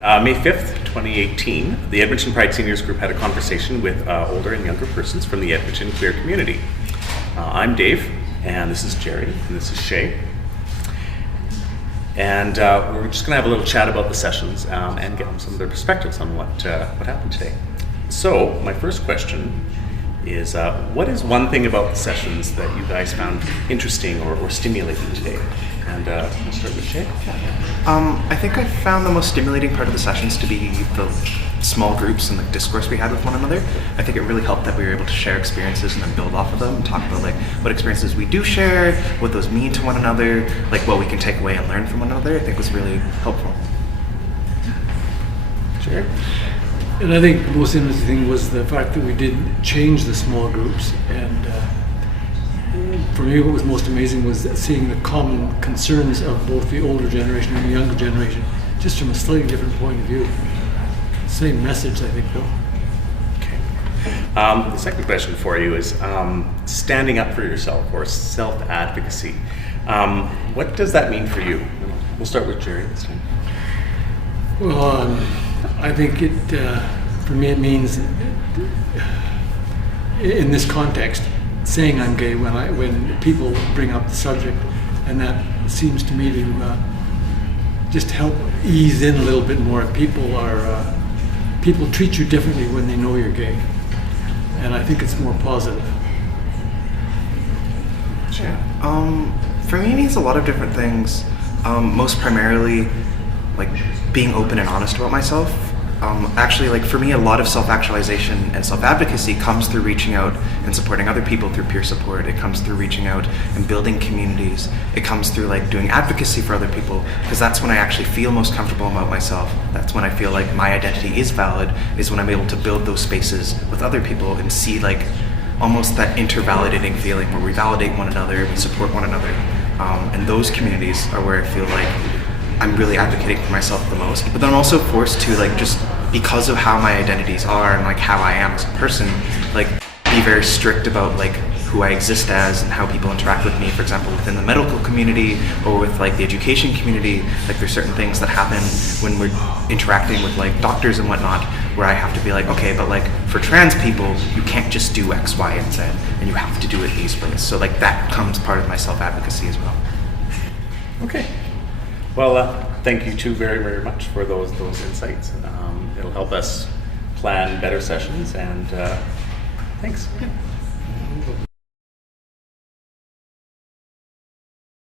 May 5th, 2018, the Edmonton Pride Seniors Group had a conversation with older and younger persons from the Edmonton queer community. I'm Dave, and this is Jerry, and this is Shay. And we're just going to have a little chat about the sessions and get some of their perspectives on what happened today. So, my first question is, what is one thing about the sessions that you guys found interesting or stimulating today? And we'll start with Shay. I think I found the most stimulating part of the sessions to be the small groups and the discourse we had with one another. I think it really helped that we were able to share experiences and then build off of them and talk about what experiences we do share, what those mean to one another, what we can take away and learn from one another. I think was really helpful. Sure. And I think the most interesting thing was the fact that we did change the small groups, and for me what was most amazing was seeing the common concerns of both the older generation and the younger generation, just from a slightly different point of view. Same message, I think, though. Okay. The second question for you is standing up for yourself or self-advocacy. What does that mean for you? We'll start with Jerry this time. Well, I think for me it means, in this context, saying I'm gay when people bring up the subject, and that seems to me to just help ease in a little bit more. People treat you differently when they know you're gay, and I think it's more positive. Sure. For me, it means a lot of different things. Most primarily, being open and honest about myself. Actually, for me, a lot of self-actualization and self-advocacy comes through reaching out and supporting other people through peer support. It comes through reaching out and building communities. It comes through doing advocacy for other people, because that's when I actually feel most comfortable about myself. That's when I feel like my identity is valid, is when I'm able to build those spaces with other people and see almost that intervalidating feeling where we validate one another, we support one another. And those communities are where I feel like I'm really advocating for myself the most, but then I'm also forced to just because of how my identities are and how I am as a person, be very strict about who I exist as and how people interact with me. For example, within the medical community or with the education community, there's certain things that happen when we're interacting with doctors and whatnot, where I have to be okay, but for trans people, you can't just do X, Y, and Z, and you have to do it these ways. So that comes part of my self-advocacy as well. Okay. Well, thank you two very, very much for those insights. It'll help us plan better sessions, and thanks. Yeah.